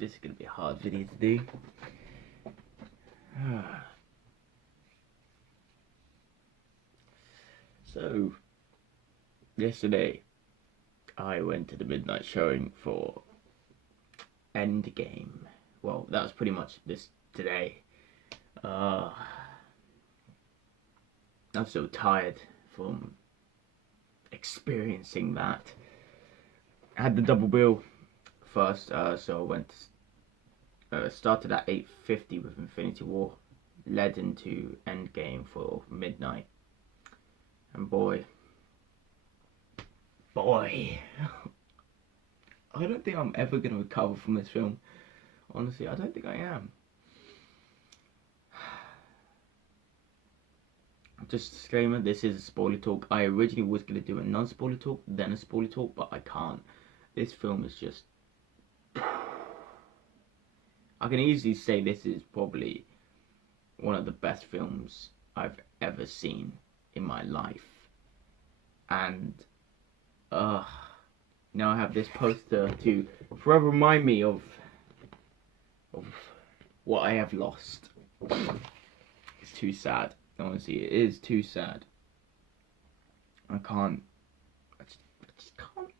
This is going to be a hard video to do. So, yesterday, I went to the midnight showing for Endgame. Well, that was pretty much this today. I'm so tired from experiencing that. I had the double bill first, so I went. Started at 8:50 with Infinity War, led into Endgame for midnight, and boy, I don't think I'm ever gonna recover from this film. Honestly, I don't think I am. Just disclaimer, this is a spoiler talk. I originally was gonna do a non-spoiler talk, then a spoiler talk, but I can't. This film is just... I can easily say this is probably one of the best films I've ever seen in my life. And now I have this poster to forever remind me of what I have lost. It's too sad. Honestly, it is too sad. I just can't.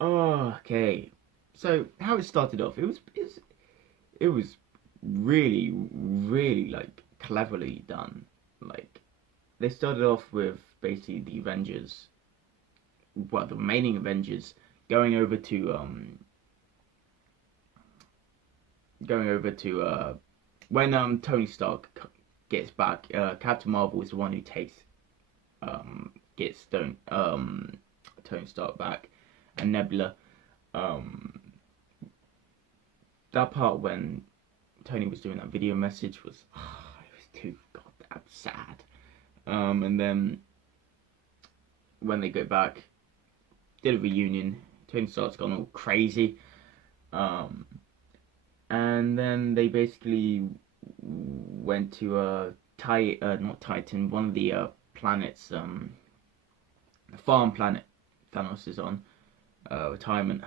Oh, okay. So how it started off, it was really, really like cleverly done. Like, they started off with basically the Avengers, well, the remaining Avengers going over to when Tony Stark gets back. Captain Marvel is the one who gets Tony Stark back, and Nebula. That part when Tony was doing that video message was it was too goddamn sad. And then when they go back, did a reunion. Tony Stark's gone all crazy. And then they basically went to not Titan, one of the planets, the farm planet Thanos is on, retirement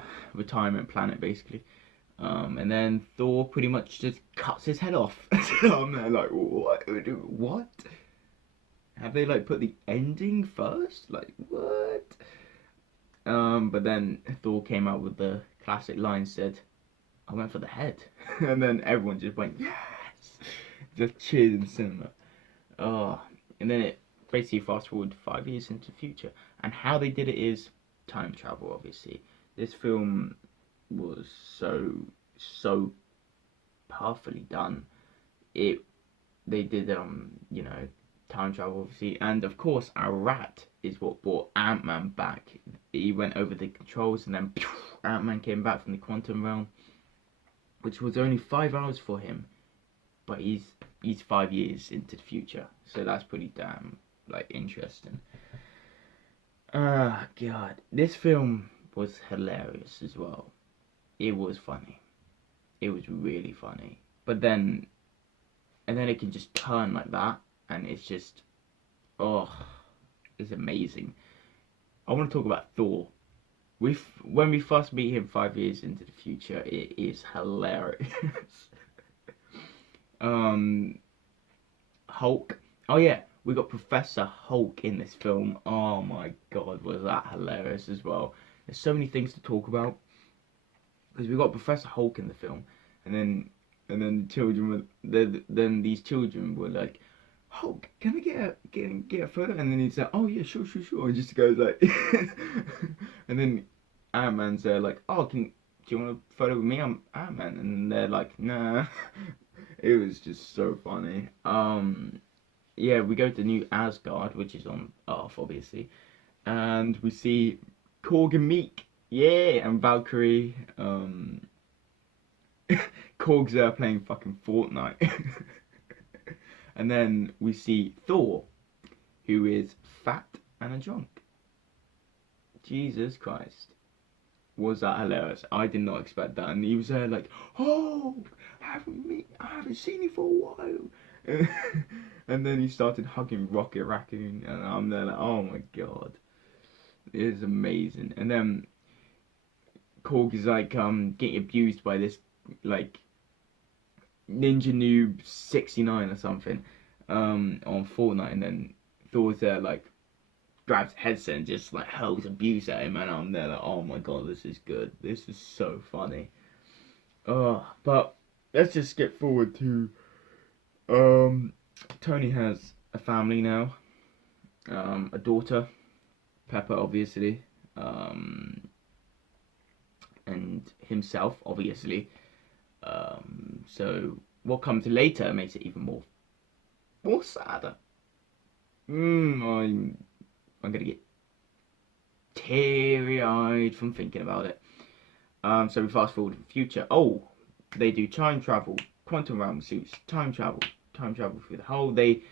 planet basically. And then Thor pretty much just cuts his head off. I'm there like, what? Have they like put the ending first? Like, what? But then Thor came out with the classic line, said, I went for the head. And then everyone just went, yes! Just cheered in cinema. And then it basically fast forward 5 years into the future. And how they did it is time travel, obviously. This film was so perfectly done. They did time travel, obviously, and of course our rat is what brought Ant-Man back. He went over the controls and then Ant-Man came back from the quantum realm, which was only 5 hours for him, but he's 5 years into the future, so that's pretty damn like interesting. God, this film was hilarious as well. It was funny. It was really funny. But then it can just turn like that, and it's just, it's amazing. I want to talk about Thor. When we first meet him 5 years into the future, it is hilarious. Hulk. Oh yeah, we got Professor Hulk in this film. Oh my god, was that hilarious as well. There's so many things to talk about, because we got Professor Hulk in the film, and then the children were then these children were like, Hulk, can I get a photo? And then he's like, oh yeah, sure, and just goes like, and then Ant-Man's there like, oh, do you want a photo with me? I'm Ant-Man, and they're like, nah. It was just so funny. Yeah, we go to New Asgard, which is on Earth, obviously, and we see Korg and Meek. Yeah, and Valkyrie. Korg's there playing fucking Fortnite. And then we see Thor, who is fat and a drunk. Jesus Christ. Was that hilarious? I did not expect that. And he was there like, oh, I haven't seen you for a while. And then he started hugging Rocket Raccoon, and I'm there like, oh my god. It is amazing. And then Korg is like getting abused by this like Ninja Noob 69 or something on Fortnite, and then Thor's there like grabs a headset and just like hurls abuse at him, and I'm there like, oh my god, this is good. This is so funny. But let's just skip forward to Tony has a family now, a daughter, Pepper, obviously, and himself, obviously. So what comes later makes it even more sadder. I'm gonna get teary-eyed from thinking about it. So we fast forward to the future. Oh, they do time travel, quantum realm suits, time travel through the whole. They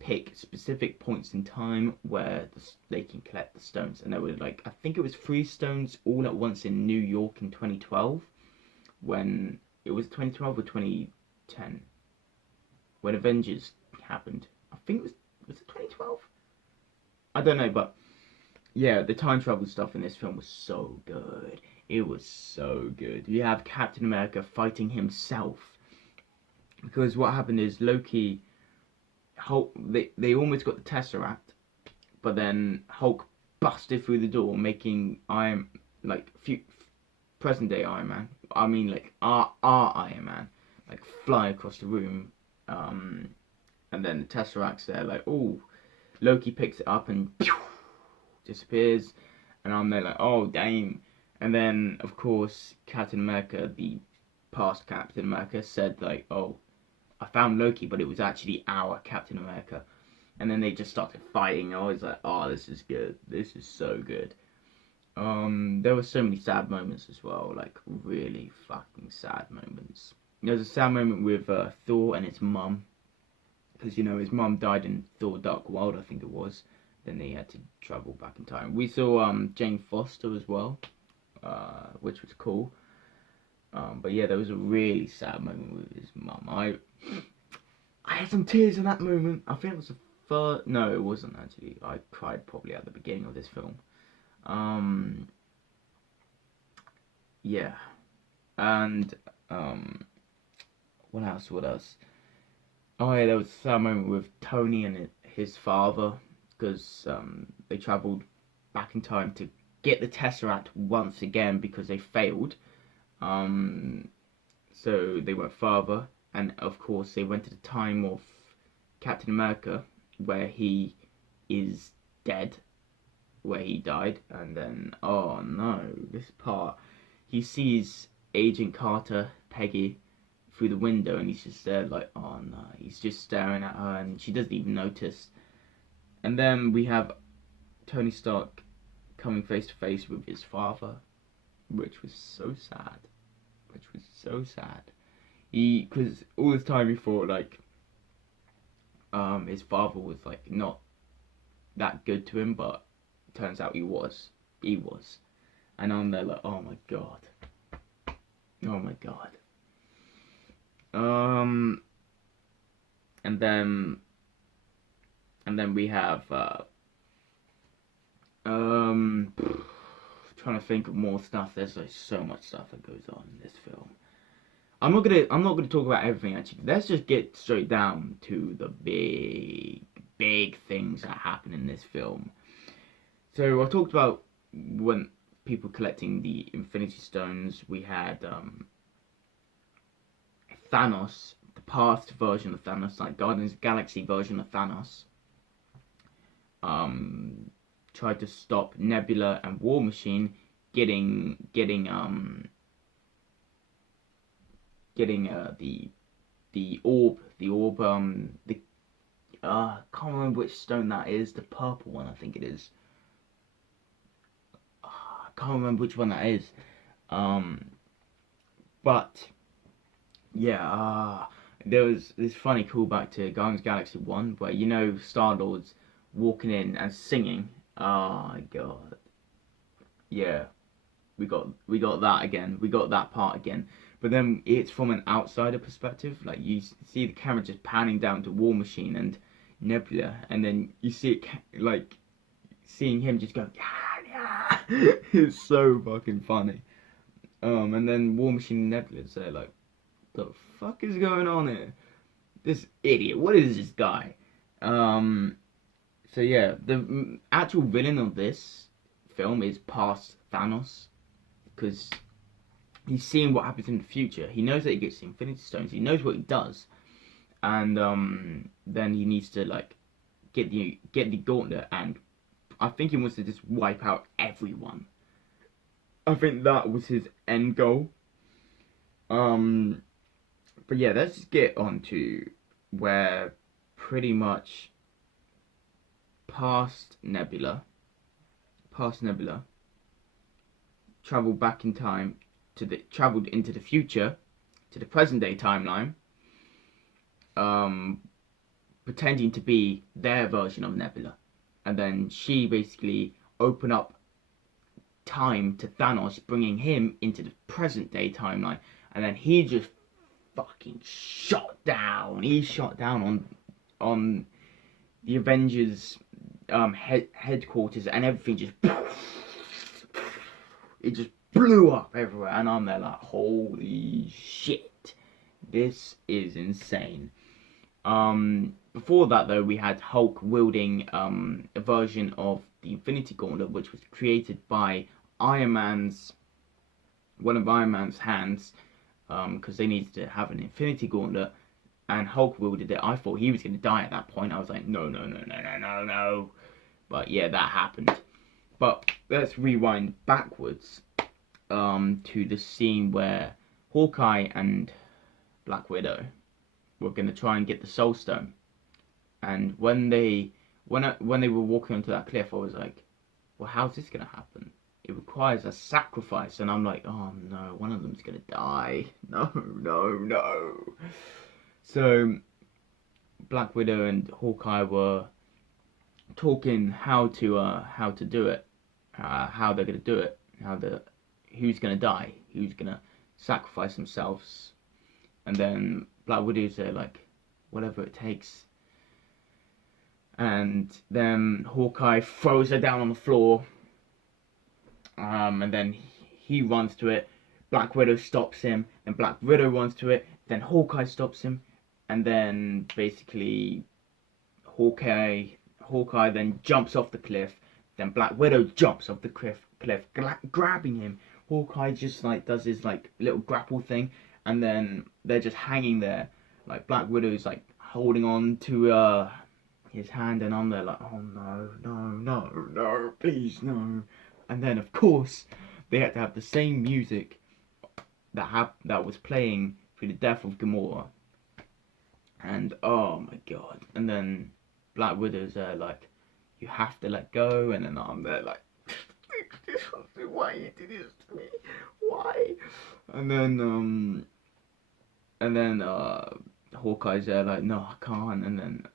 pick specific points in time where they can collect the stones, and there were like I think it was 3 stones all at once in New York in 2012. When it was 2012 or 2010 when Avengers happened. I think was it 2012? I don't know, but yeah, the time travel stuff in this film was so good. It was so good. You have Captain America fighting himself because what happened is Loki, Hulk, they almost got the Tesseract, but then Hulk busted through the door, making Iron like present day Iron Man. I mean like our Iron Man, like fly across the room, and then the Tesseract's there like oh, Loki picks it up and pew, disappears, and I'm there like oh damn. And then of course Captain America, the past Captain America, said like oh I found Loki, but it was actually our Captain America. And then they just started fighting. I was like oh this is good, this is so good. There were so many sad moments as well, like really fucking sad moments. There's a sad moment with Thor and his mum, because you know his mum died in Thor: Dark World, I think it was. Then they had to travel back in time. We saw Jane Foster as well, which was cool. But yeah, there was a really sad moment with his mum. I had some tears in that moment. I think it was the first. No, it wasn't actually. I cried probably at the beginning of this film. Yeah, and what else? What else? Oh yeah, there was a sad moment with Tony and his father because they travelled back in time to get the Tesseract once again because they failed. Um, so they went further, and of course they went to the time of Captain America where he is dead, where he died, and then oh no, this part he sees Agent Carter, Peggy, through the window, and he's just there like oh no, he's just staring at her, and she doesn't even notice. And then we have Tony Stark coming face to face with his father, which was so sad. Which was so sad. Because all this time he thought like, his father was like not that good to him, but turns out he was. He was. And I'm there like, oh my god. Oh my god. And then we have trying to think of more stuff. There's like so much stuff that goes on in this film. I'm not gonna talk about everything actually. Let's just get straight down to the big things that happen in this film. So I talked about when people collecting the Infinity Stones. We had Thanos, the past version of Thanos, like Guardians of the Galaxy version of Thanos. Tried to stop Nebula and War Machine getting the orb, I can't remember which stone that is, the purple one I think it is. I can't remember which one that is. But yeah, there was this funny callback to Guardians of the Galaxy 1 where you know Star-Lord's walking in and singing. Oh my god. Yeah. We got that again. We got that part again. But then it's from an outsider perspective. Like you see the camera just panning down to War Machine and Nebula, and then you see it like seeing him just go yeah yeah. It's so fucking funny. And then War Machine and Nebula say like, the fuck is going on here? This idiot, what is this guy? So yeah, the actual villain of this film is past Thanos, because he's seeing what happens in the future. He knows that he gets the Infinity Stones. He knows what he does, and then he needs to like get the gauntlet, and I think he wants to just wipe out everyone. I think that was his end goal. But yeah, let's just get on to where pretty much past Nebula, traveled back in time traveled into the future to the present day timeline, pretending to be their version of Nebula, and then she basically opened up time to Thanos, bringing him into the present day timeline, and then he just fucking shot down. He shot down on the Avengers headquarters, and everything just it just blew up everywhere, and I'm there like, holy shit, this is insane. Before that though, we had Hulk wielding a version of the Infinity Gauntlet, which was created by one of Iron Man's hands, because they needed to have an Infinity Gauntlet, and Hulk wielded it. I thought he was going to die at that point. I was like, no, no, no, no, no, no, no. But yeah, that happened. But let's rewind backwards to the scene where Hawkeye and Black Widow were going to try and get the Soul Stone. And when they were walking onto that cliff, I was like, well, how's this going to happen? It requires a sacrifice. And I'm like, oh no, one of them's going to die. No, no, no. So Black Widow and Hawkeye were talking how to do it, how they're going to do it, who's going to die, who's going to sacrifice themselves. And then Black Widow's there like, whatever it takes. And then Hawkeye throws her down on the floor. And then he runs to it. Black Widow stops him. And Black Widow runs to it. Then Hawkeye stops him. And then basically Hawkeye then jumps off the cliff. Then Black Widow jumps off the cliff, grabbing him. Hawkeye just like does his like little grapple thing, and then they're just hanging there. Like Black Widow's like holding on to his hand, and I'm there like, oh no, no, no, no, please no. And then of course they had to have the same music that was playing through the death of Gamora. And oh my god. And then Black Widow's there like, you have to let go, and then I'm there like, why you do this to me? Why? And then Hawkeye's there like, no, I can't. And then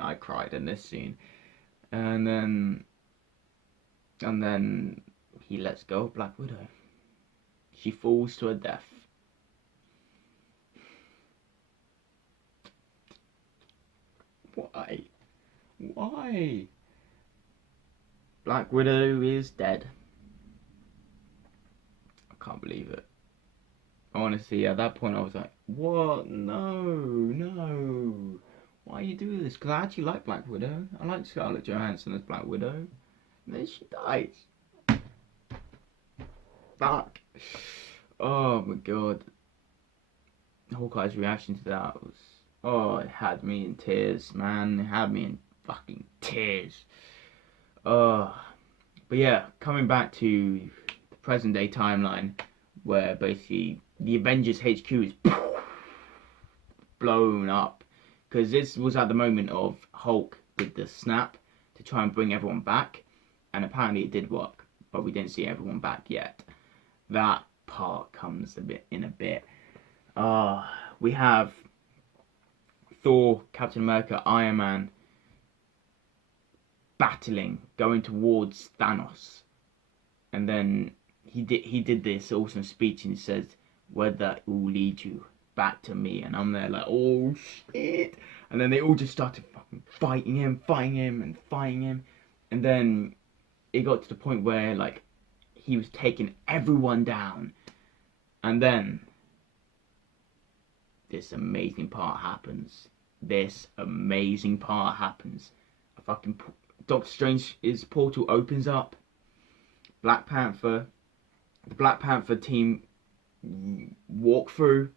I cried in this scene. And then he lets go of Black Widow. She falls to her death. Why? Why? Black Widow is dead. I can't believe it. Honestly, at that point I was like, what? No, no. Why you do this? Because I actually like Black Widow. I like Scarlett Johansson as Black Widow. And then she dies. Fuck. Oh my god. Hawkeye's reaction to that was, oh, it had me in tears, man. It had me in fucking tears. But yeah, coming back to the present day timeline, where basically the Avengers HQ is blown up, because this was at the moment of Hulk did the snap to try and bring everyone back, and apparently it did work, but we didn't see everyone back yet. That part comes in a bit. We have Thor, Captain America, Iron Man battling, going towards Thanos, and then he did this awesome speech, and he says, "Where that will lead you, back to me." And I'm there like, oh shit! And then they all just started fucking fighting him, and then it got to the point where like he was taking everyone down. And then this amazing part happens. A fucking Doctor Strange's portal opens up. The Black Panther team walk through.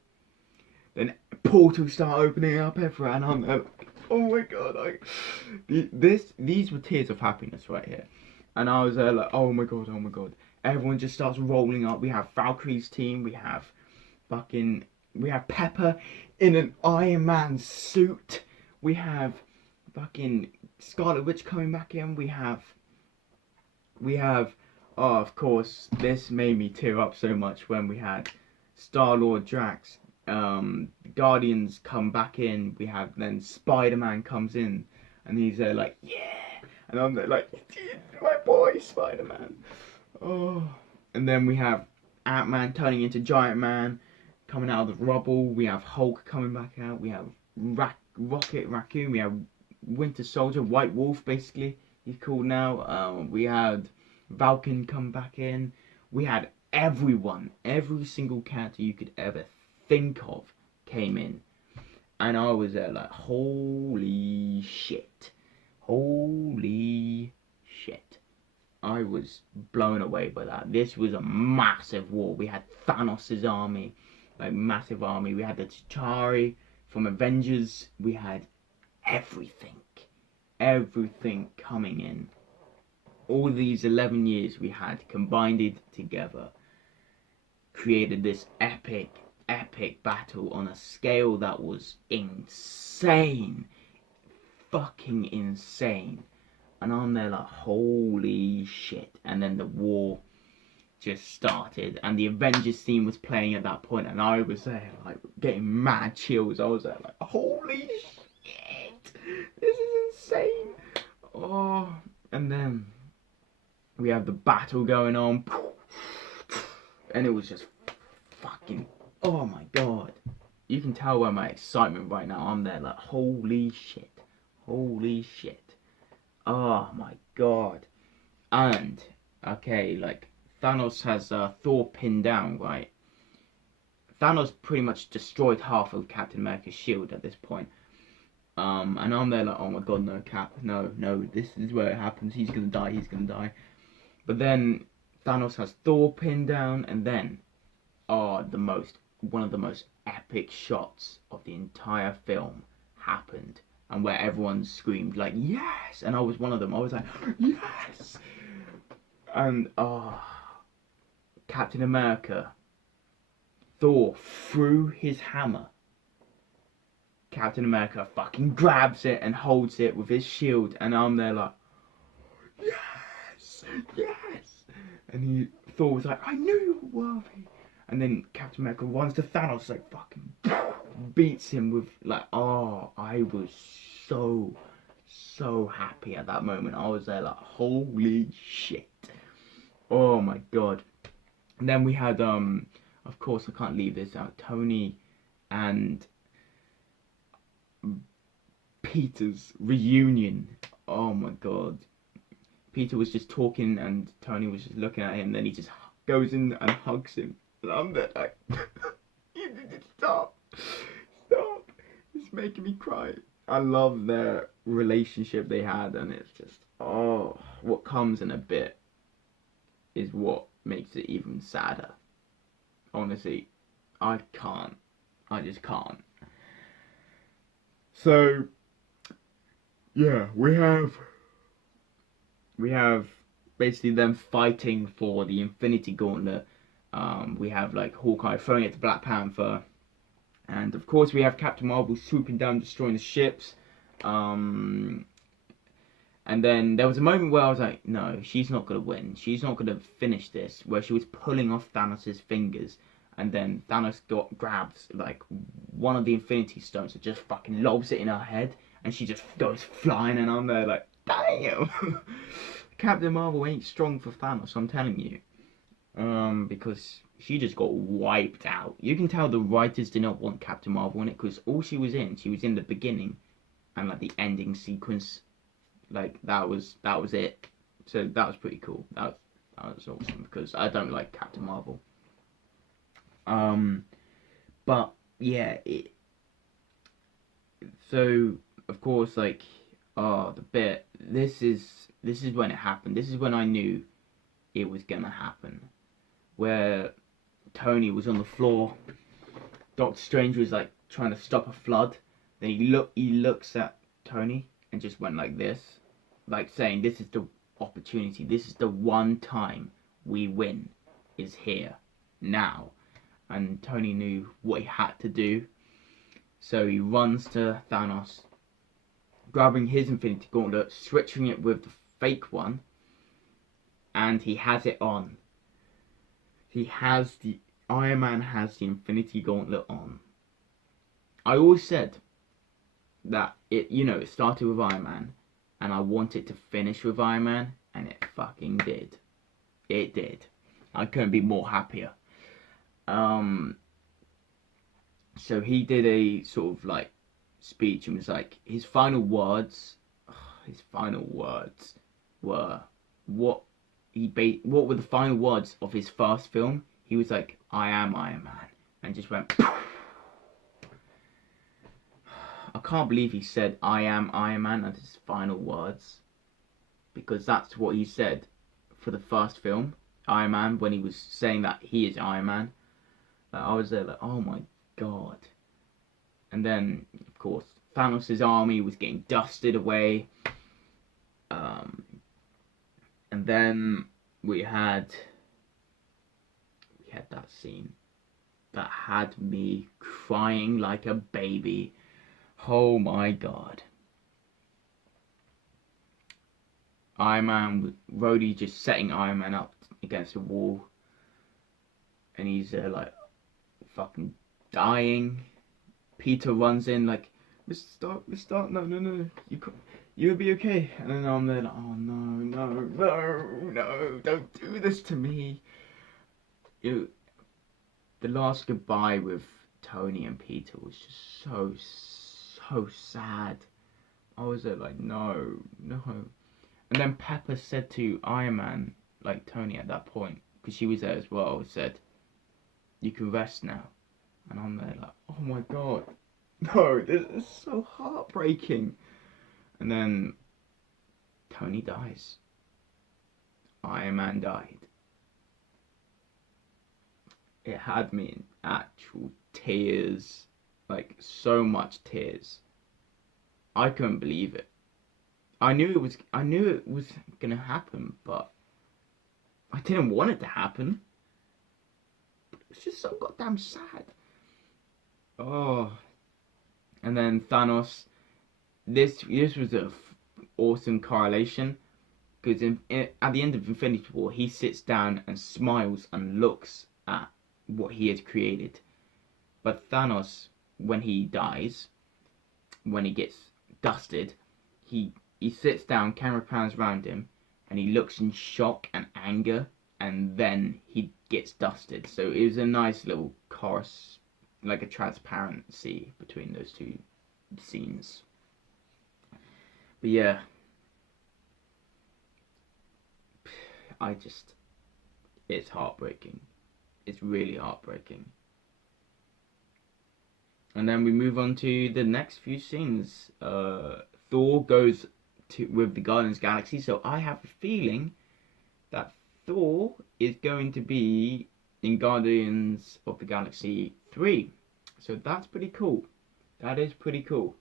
Then portals start opening up everywhere, and I'm like, oh my god, these were tears of happiness right here. And I was there like, oh my god. Everyone just starts rolling up. We have Valkyrie's team, we have Pepper in an Iron Man suit. We have fucking Scarlet Witch coming back in. We have oh, of course, this made me tear up so much when we had Star-Lord, Drax, Guardians come back in. We have then Spider-Man comes in, and he's there like, yeah, and I'm there like, my boy Spider-Man. Oh, and then we have Ant-Man turning into Giant Man, coming out of the rubble. We have Hulk coming back out. We have Rocket Raccoon. We have Winter Soldier, White Wolf, basically he's called now. We had Falcon come back in. We had everyone, every single character you could ever think of came in, and I was there like, holy shit. I was blown away by that. This was a massive war. We had Thanos' army, like massive army. We had the T'Chari from Avengers. We had everything coming in. All these 11 years we had combined it together, created this epic battle on a scale that was insane, fucking insane. And I'm there like, holy shit. And then the war just started, and the Avengers theme was playing at that point, and I was there like getting mad chills. I was there like, holy shit, this is insane. Oh, and then we have the battle going on, and it was just fucking, oh my god. You can tell by my excitement right now. I'm there like, holy shit. Oh my god. And okay, like Thanos has Thor pinned down, right? Thanos pretty much destroyed half of Captain America's shield at this point. And I'm there like, oh my god, no, Cap, no, this is where it happens. He's gonna die. But then Thanos has Thor pinned down, and then one of the most epic shots of the entire film happened, and where everyone screamed like, yes, and I was one of them. I was like, yes. And Captain America, Thor threw his hammer. Captain America fucking grabs it and holds it with his shield, and I'm there like, yes. And Thor was like, I knew you were worthy. And then Captain America runs to Thanos, like fucking beats him with like, I was so happy at that moment. I was there like, holy shit. Oh my god. And then we had of course I can't leave this out, Tony and Peter's reunion. Oh my god. Peter was just talking and Tony was just looking at him, then he just goes in and hugs him. And I'm there like, you need to stop. It's making me cry. I love their relationship they had, and it's just, what comes in a bit is what makes it even sadder. Honestly, I just can't. So, yeah, we have basically them fighting for the Infinity Gauntlet. We have like Hawkeye throwing it to Black Panther, and of course we have Captain Marvel swooping down, destroying the ships. And then there was a moment where I was like, no, she's not gonna win. She's not gonna finish this. Where she was pulling off Thanos' fingers, and then Thanos grabs like one of the Infinity Stones and just fucking lobs it in her head, and she just goes flying. And I'm there like, damn. Captain Marvel ain't strong for Thanos, I'm telling you. Because she just got wiped out. You can tell the writers did not want Captain Marvel in it, because all she was in the beginning, and like the ending sequence, like that was it. So that was pretty cool. That was awesome because I don't like Captain Marvel. But yeah, so of course, like, the bit. This is when it happened. This is when I knew it was gonna happen. Where Tony was on the floor. Doctor Strange was like trying to stop a flood. Then he looks at Tony and just went like this, like saying, "This is the opportunity. This is the one time we win. Is here now." And Tony knew what he had to do, so he runs to Thanos, grabbing his Infinity Gauntlet, switching it with the fake one, and he has it on. Iron Man has the Infinity Gauntlet on. I always said that it started with Iron Man, and I wanted to finish with Iron Man, and it fucking did. It did. I couldn't be more happier. So he did a sort of like speech and was like, his final words were what what were the final words of his first film? He was like, "I am Iron Man," and just went. I can't believe he said "I am Iron Man" as his final words, because that's what he said for the first film, Iron Man, when he was saying that he is Iron Man. I was there like, oh my god. And then, of course, Thanos' army was getting dusted away. And then we had that scene that had me crying like a baby. Oh my god. Iron Man, Rhodey just setting Iron Man up against a wall. And he's like fucking dying. Peter runs in like, Mr. Stark, no, you'll be okay. And then I'm there like, oh no, don't do this to me. The last goodbye with Tony and Peter was just so sad. I was there like, no. And then Pepper said to Iron Man, like Tony at that point, because she was there as well, said, "You can rest now." And I'm there like, oh my god, no, this is so heartbreaking. And then Tony dies. Iron Man died. It had me in actual tears, like so much tears. I couldn't believe it. I knew it was gonna happen, but I didn't want it to happen. It's just so goddamn sad. Oh, and then Thanos. This was a awesome correlation, because at the end of Infinity War, he sits down and smiles and looks at what he had created. But Thanos, when he dies, when he gets dusted, he sits down, camera pans around him, and he looks in shock and anger, and then he gets dusted. So it was a nice little chorus, like a transparency between those two scenes. But yeah, it's heartbreaking. It's really heartbreaking. And then we move on to the next few scenes. Thor goes with the Guardians of the Galaxy, so I have a feeling that Thor is going to be in Guardians of the Galaxy 3. So that's pretty cool. That is pretty cool.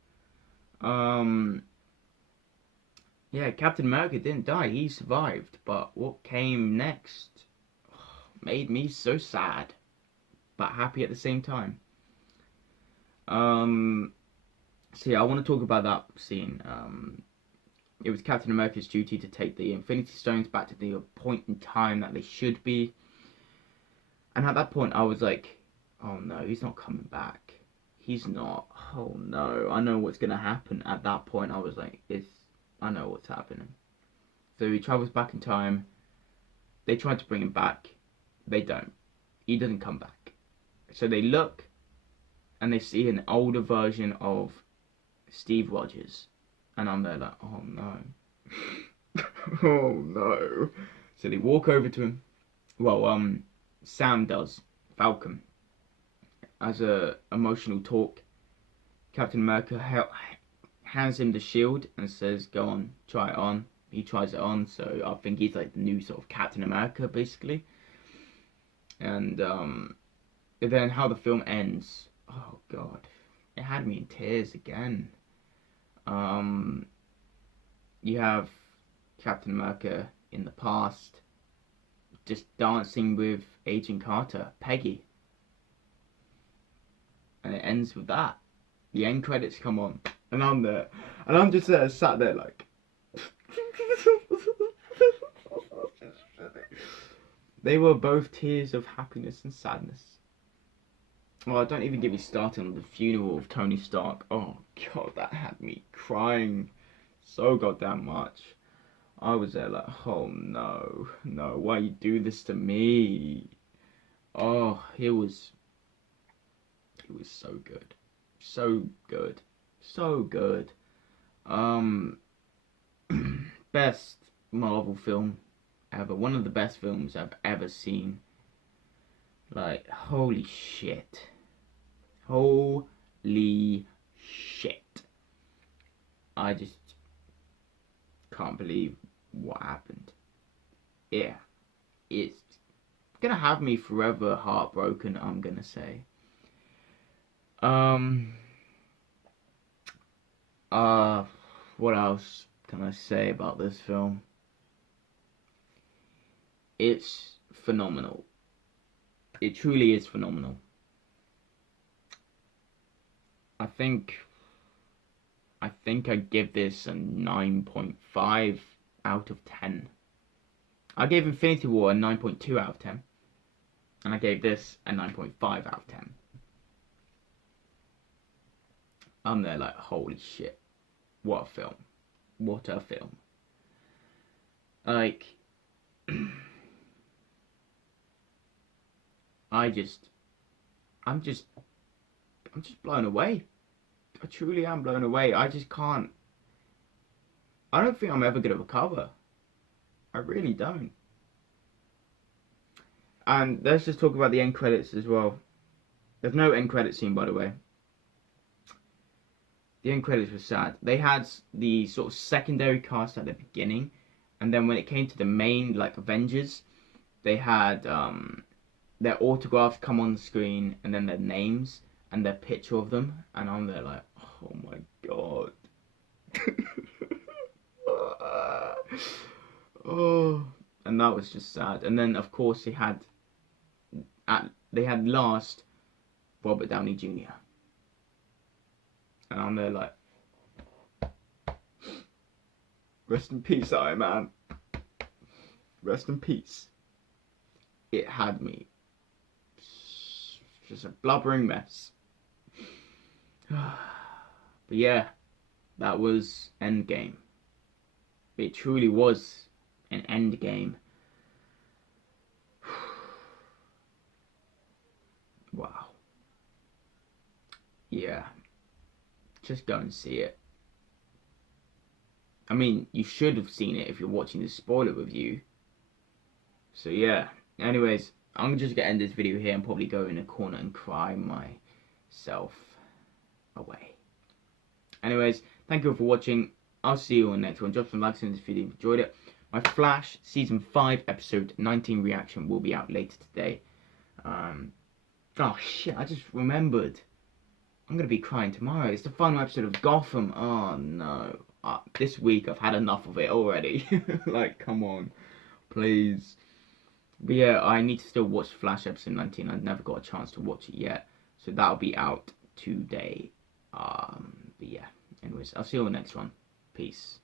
Yeah, Captain America didn't die. He survived. But what came next made me so sad, but happy at the same time. So yeah, I want to talk about that scene. It was Captain America's duty to take the Infinity Stones back to the point in time that they should be. And at that point, I was like, oh no, he's not coming back. He's not. Oh no, I know what's going to happen. At that point, I was like, I know what's happening. So he travels back in time. They tried to bring him back. They don't. He doesn't come back. So they look, and they see an older version of Steve Rogers. And I'm there like, oh no. Oh no. So they walk over to him. Well, Sam does. Falcon, as a emotional talk. Captain America hands him the shield and says, "Go on, try it on." He tries it on, so I think he's like the new sort of Captain America, basically. And then how the film ends. Oh God, it had me in tears again. You have Captain America in the past, just dancing with Agent Carter, Peggy, and it ends with that. The end credits come on, and I'm there, and I'm just sat there like. They were both tears of happiness and sadness. Well, don't even get me started on the funeral of Tony Stark. Oh God, that had me crying so goddamn much. I was there like, oh no, no, why you do this to me? Oh, it was so good, so good, so good. Um, best Marvel film ever. One of the best films I've ever seen. Like, holy shit. Holy shit. I just can't believe what happened. Yeah, it's gonna have me forever heartbroken, I'm gonna say. Um, what else can I say about this film? It's phenomenal. It truly is phenomenal. I think I give this a 9.5 out of 10. I gave Infinity War a 9.2 out of 10. And I gave this a 9.5 out of 10. I'm there like, holy shit. What a film. What a film. Like, I'm just blown away. I truly am blown away. I just can't. I don't think I'm ever gonna recover. I really don't. And let's just talk about the end credits as well. There's no end credit scene, by the way. The end credits were sad. They had the sort of secondary cast at the beginning, and then when it came to the main, like, Avengers, they had their autographs come on the screen, and then their names and their picture of them, and I'm there like, oh my god. Oh, and that was just sad. And then of course they had last Robert Downey Jr. And I'm there like, rest in peace, Iron Man. Rest in peace. It had me just a blubbering mess. But yeah, that was Endgame. It truly was an Endgame. Wow. Yeah. Just go and see it. I mean, you should have seen it if you're watching this spoiler review. So yeah. Anyways, I'm just gonna end this video here and probably go in a corner and cry myself away. Anyways, thank you all for watching. I'll see you on the next one. Drop some likes in this video if you enjoyed it. My Flash Season 5 Episode 19 reaction will be out later today. Oh shit, I just remembered. I'm going to be crying tomorrow. It's the final episode of Gotham. Oh no. This week I've had enough of it already. Like, come on. Please. But yeah, I need to still watch Flash Episode 19. I've never got a chance to watch it yet. So that'll be out today. But yeah. Anyways, I'll see you on the next one. Peace.